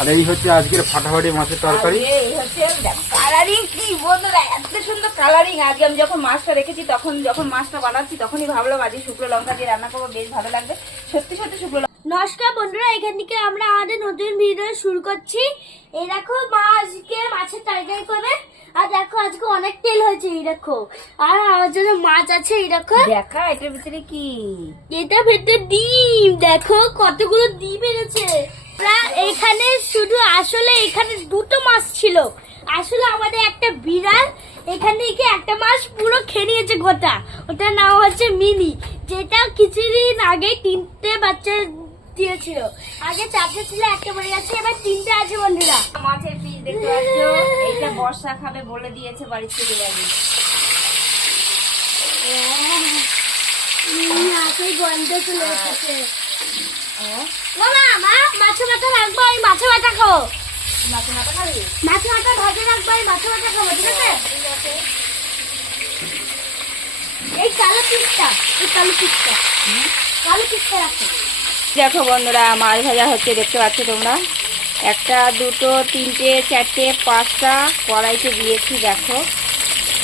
আর এই হচ্ছে আজকের ফাটাফাটি মাছের তরকারি। আজকে এই হচ্ছে কালারিং কি বন্ধুরা এত সুন্দর কালারিং আজকে আমি যখন মাছটা রেখেছি তখন যখন মাছটা বানাচ্ছি তখনই ভাবলাম আজকে শুকনো লঙ্কা দিয়ে রান্না করব বেশ ভালো লাগবে। সত্যি সত্যি শুকনো লঙ্কা। নমস্কার বন্ধুরা এখান থেকে আমরা আমাদের নতুন ভিডিও শুরু করছি। এই দেখো মা আজকে মাছের তরকারি করবে। আর দেখো আজকে অনেক তেল হয়েছে এই দেখো। আর আমার জন্য মাছ আছে এই দেখো। দেখা এটার ভিতরে কি? এটা ভেতরে ডিম। দেখো কতগুলো ডিম এনেছে। এখানে শুধু আসলে এখানে দুটো মাছ ছিল। আসলে আমাদের একটা বিড়াল এখানে থেকে একটা মাছ পুরো খেয়ে নিয়েছে গোটা। ওটার নাম হচ্ছে মিনি যেটা কিছুদিন আগে তিনটে বাচ্চা দিয়েছিল। আগে চারটে ছিল একটা মরে গেছে এবার তিনটে আছে বন্ধুরা। মাছের পিস দেখতে পাচ্ছ এইটা বর্ষা খাবে বলে দিয়েছে বাড়ি। থেকে যাবে গন্ধ চলে এসেছে। মামা মা মাছের মাথা রাখব আমি মাছের মাথা খাব। মাছের মাথা খাবি? মাছের মাথা ভাজে রাখব আমি মাছের মাথা খাব ঠিক আছে? এই কালো পিসটা এই কালো পিসটা কালো পিসটা রাখো। দেখো বন্ধুরা মাছ ভাজা হচ্ছে দেখতে পাচ্ছ তোমরা? একটা দুটো তিনটে চারটে পাঁচটা কড়াইতে দিয়েছি দেখো।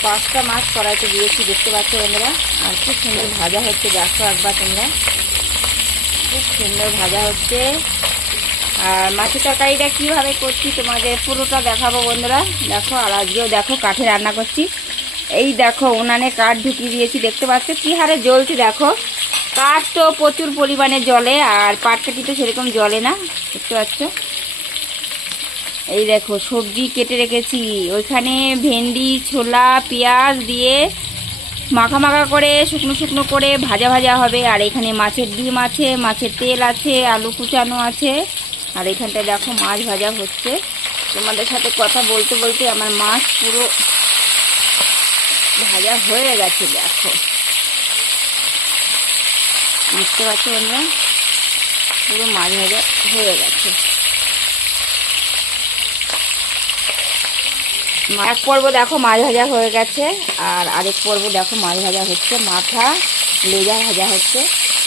পাঁচটা মাছ কড়াইতে দিয়েছি দেখতে পাচ্ছ বন্ধুরা? আর খুব সুন্দর ভাজা হচ্ছে দেখো একবার তোমরা। খুব সুন্দর ভাজা হচ্ছে। আর মাছের তরকারিটা কীভাবে করছি তোমাদের পুরোটা দেখাবো বন্ধুরা। দেখো, আর আজকেও দেখো কাঠে রান্না করছি। এই দেখো, উনানে কাঠ ঢুকিয়ে দিয়েছি, দেখতে পাচ্ছ? কী হারে জ্বলছে দেখো। কাঠ তো প্রচুর পরিমাণে জলে আর পাটকাঠি তো সেরকম জলে না, দেখতে পাচ্ছ? এই দেখো, সবজি কেটে রেখেছি। ওইখানে ভেন্ডি, ছোলা, পেঁয়াজ দিয়ে মাখা মাখা করে, শুকনো শুকনো করে ভাজা ভাজা হবে। আর এখানে মাছের ডিম আছে, মাছের তেল আছে, আলু কুচানো আছে। আর এখানটা দেখো মাছ ভাজা হচ্ছে। তোমাদের সাথে কথা বলতে বলতে আমার মাছ পুরো ভাজা হয়ে গেছে, দেখো। বুঝতে পারছ বন্ধুরা? পুরো মাছ ভাজা হয়ে গেছে। এক পর্ব দেখো মাছ ভাজা হয়ে গেছে, আর আরেক পর্ব দেখো মাছ ভাজা হচ্ছে, মাথা লেজা ভাজা হচ্ছে।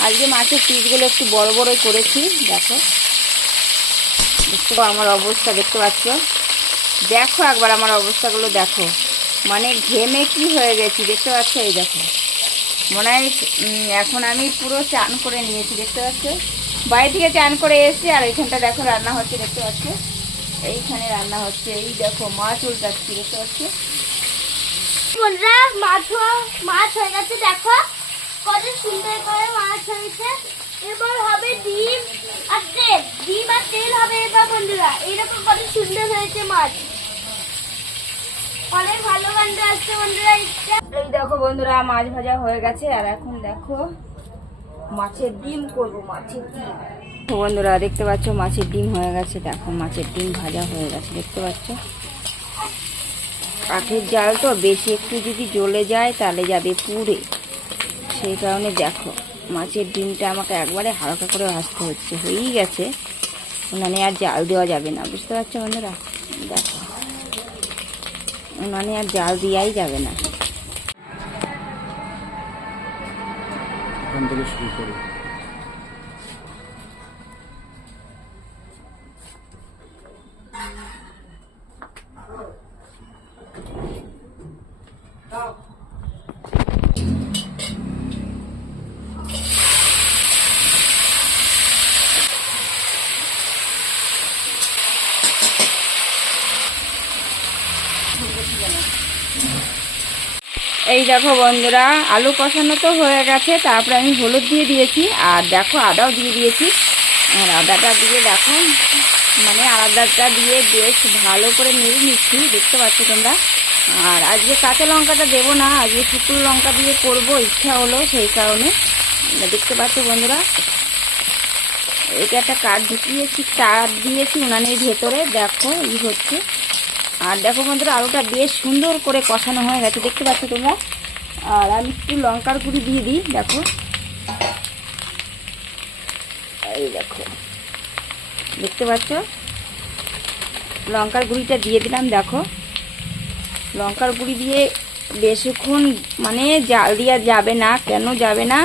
আজকে মাছের পিসগুলো একটু বড় বড়ই করেছি, দেখো। দেখতে আমার অবস্থা, দেখতে পাচ্ছ? দেখো একবার আমার অবস্থাগুলো দেখো। মানে ঘেমে কি হয়ে গেছি, দেখতে পাচ্ছ? এই দেখো। মনে হয় এখন আমি পুরো চান করে নিয়েছি, দেখতে পাচ্ছ? বাড়ি থেকে চান করে এসেছি, আর এইখানটা দেখো রান্না হচ্ছে, দেখতে পাচ্ছ? এইখানে রান্না হচ্ছে এই দেখো মাছ উল্টাচ্ছি দেখতে পাচ্ছ বন্ধুরা মাছ মাছ হয়ে গেছে দেখো কত সুন্দর করে মাছ হয়েছে। এবার হবে ডিম আর তেল। ডিম আর তেল হবে এবার বন্ধুরা। এইরকম কত সুন্দর হয়েছে মাছ। অনেক ভালো গন্ধ আসছে বন্ধুরা এই দেখো বন্ধুরা মাছ ভাজা হয়ে গেছে আর এখন দেখো মাছের ডিম করব মাছের ডিম। বন্ধুরা, দেখতে পাচ্ছ মাছের ডিম হয়ে গেছে। দেখো, মাছের ডিম ভাজা হয়ে গেছে, দেখতে পাচ্ছ? কাঠের জাল তো বেশি একটু যদি জ্বলে যায়, তাহলে যাবে পুড়ে। সেই কারণে দেখো, মাছের ডিমটা আমাকে একবারে হালকা করে ভাজতে হচ্ছে, হয়েই গেছে। উনানে আর জাল দেওয়া যাবে না, বুঝতে পারছ বন্ধুরা? দেখো, উনানে আর জাল দেওয়াই যাবে না। শুরু করি। এই দেখো বন্ধুরা, আলু কষানো তো হয়ে গেছে, তারপরে আমি হলুদ দিয়ে দিয়েছি, আর দেখো আদাও দিয়ে দিয়েছি। আর আদাটা দিয়ে দেখো মানে আদাটা দিয়ে বেশ ভালো করে নেড়ে নিচ্ছি, দেখতে পাচ্ছ তোমরা। আর আজকে কাঁচা লঙ্কাটা দেবো না, আজকে শুকনো লঙ্কা দিয়ে করব, ইচ্ছা হলো সেই কারণে। দেখতে পাচ্ছ বন্ধুরা, এটা একটা কাঠ ঢুকিয়েছি, কাঠ দিয়েছি উনানের ভেতরে, দেখো, ই হচ্ছে। আর দেখো বন্ধুরা, আলুটা বেশ সুন্দর করে কষানো হয়ে গেছে, দেখতে পাচ্ছ তোমরা? আর আমি একটু লঙ্কার গুঁড়ি দিয়ে দিই, দেখো। এই দেখো, দেখতে পাচ্ছ? লঙ্কার গুঁড়িটা দিয়ে দিলাম, দেখো। লঙ্কার গুঁড়ি দিয়ে বেশিক্ষণ মানে জাল দেওয়া যাবে না, কেন যাবে না?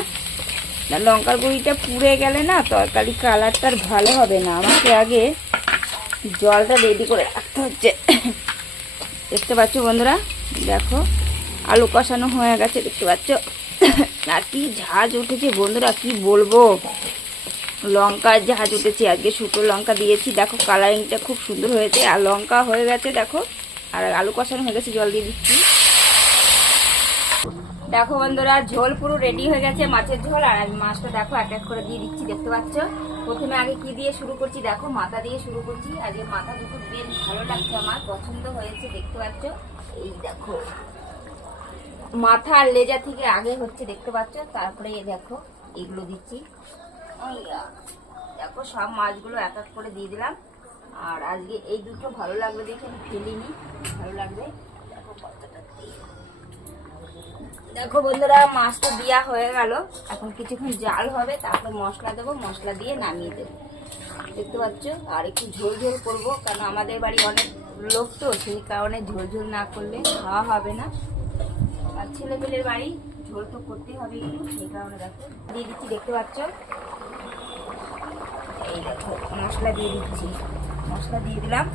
লঙ্কার গুঁড়িটা পুড়ে গেলে না, তরকারি কালারটা আর ভালো হবে না। আমাকে আগে জলটা রেডি করে রাখতে হচ্ছে। দেখতে পাচ্ছ বন্ধুরা? দেখো, আলু কষানো হয়ে গেছে, দেখতে পাচ্ছ? আর কি ঝাঁজ উঠেছে বন্ধুরা, কি বলব? লঙ্কার ঝাঁজ উঠেছে, আজকে শুকনো লঙ্কা দিয়েছি। দেখো কালারিংটা খুব সুন্দর হয়েছে, আর লঙ্কা হয়ে গেছে, দেখো। আর আলু কষানো হয়ে গেছে, জল দিয়ে দিচ্ছি। দেখো বন্ধুরা, ঝোল পুরো রেডি হয়ে গেছে, মাছের ঝোল, আর মাছটা দেখো, এক এক করে দিয়ে দিচ্ছি, দেখতে পাচ্ছ? প্রথমে আগে কি দিয়ে শুরু করছি? দেখো, মাথা দিয়ে শুরু করছি। আজকে মাথা দুটো বেশ ভালো লাগছে আমার, পছন্দ হয়েছে দেখতে পাচ্ছ? এই দেখো। মাথা আর লেজা থেকে আগে হচ্ছে দেখতে পাচ্ছ? তারপরে দেখো, এগুলো দিচ্ছি। দেখো, সব মাছগুলো এক এক করে দিয়ে দিলাম। আর আজকে এই দুটো ভালো লাগবে দেখে, আমি ফেলিনি ভালো লাগবে। দেখো কতটা। দেখো বন্ধুরা, মাছটা দেওয়া হয়ে গেল। এখন কিছুক্ষণ জাল হবে, তারপর মশলা দেবো, মশলা দিয়ে নামিয়ে দেবো। দেখতে পাচ্ছ? আর একটু ঝোল ঝোল করব কারণ আমাদের বাড়ি অনেক লোক তো, সেই কারণে ঝোল ঝোল না করলে খাওয়া হবে না। আর ছেলেপেলের বাড়ি, ঝোল তো করতেই হবে একটু, সেই কারণে দেখো। দিয়ে দিচ্ছি, দেখতে পাচ্ছ? এই দেখো, মশলা দিয়ে দিচ্ছি। মশলা দিয়ে দিলাম।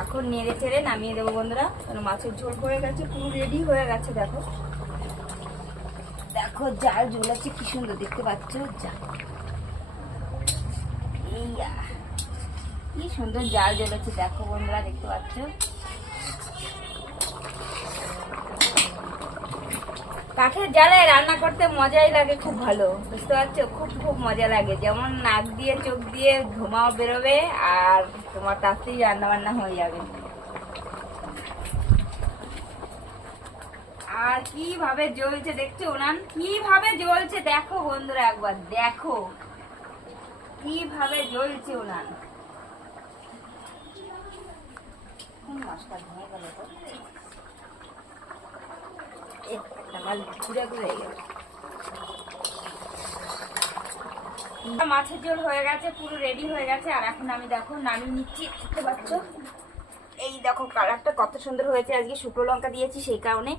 এখন নেড়ে চেড়ে নামিয়ে দেবো বন্ধুরা। কারণ মাছের ঝোল হয়ে গেছে, পুরো রেডি হয়ে গেছে, দেখো। দেখো জাল ঝোলাচ্ছে কি সুন্দর দেখতে পাচ্ছ? জাল এইয়া। কি সুন্দর জাল জ্বলেছে দেখো বন্ধুরা, দেখতে পাচ্ছ? কাঠের জ্বালায় রান্না করতে মজাই লাগে, খুব ভালো। বুঝতে পারছ? খুব খুব মজা লাগে। যেমন নাক দিয়ে, চোখ দিয়ে ধোঁয়াও বেরোবে, আর তোমার তাতেই রান্না বান্না হয়ে যাবে। আর কীভাবে জ্বলছে দেখছ, উনান? কীভাবে জ্বলছে? দেখো বন্ধুরা একবার, দেখো। কীভাবে জ্বলছে, উনান? একটা ঘুরে ঘুরে গেল। মাছের ঝোল হয়ে গেছে, পুরো রেডি হয়ে গেছে। আর এখন আমি দেখো নামিয়ে নিচ্ছি, দেখতে পাচ্ছ? এই দেখো কালারটা কত সুন্দর হয়েছে। আজকে শুকনো লঙ্কা দিয়েছি সেই কারণে।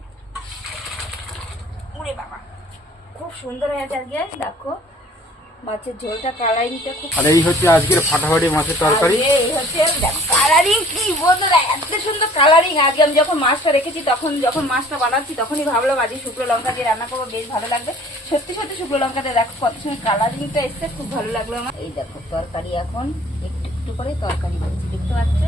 উড়ে বাবা, খুব সুন্দর হয়েছে আজকে, দেখো। মাছের ঝোলটা কালারিংটা খুব আর এই হচ্ছে আজকের ফাটাফাটি মাছের তরকারি। এই হচ্ছে কালারিং কি বন্ধুরা এত সুন্দর কালারিং আজকে আমি যখন মাছটা রেখেছি তখন যখন মাছটা বানাচ্ছি তখনই ভাবলাম আজকে শুকনো লঙ্কা দিয়ে রান্না করব বেশ ভালো লাগবে। সত্যি সত্যি শুকনো লঙ্কাতে দেখো কত সুন্দর কালারিংটা এসছে খুব ভালো লাগল আমার। এই দেখো তরকারি এখন একটু একটু করে তরকারি করছি দেখতে পাচ্ছ?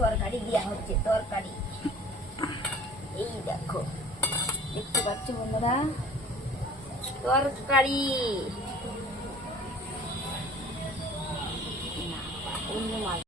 তরকারি দেওয়া হচ্ছে তরকারি। এই দেখো। দেখতে পাচ্ছ বন্ধুরা? তরকারি। অন্য মাছ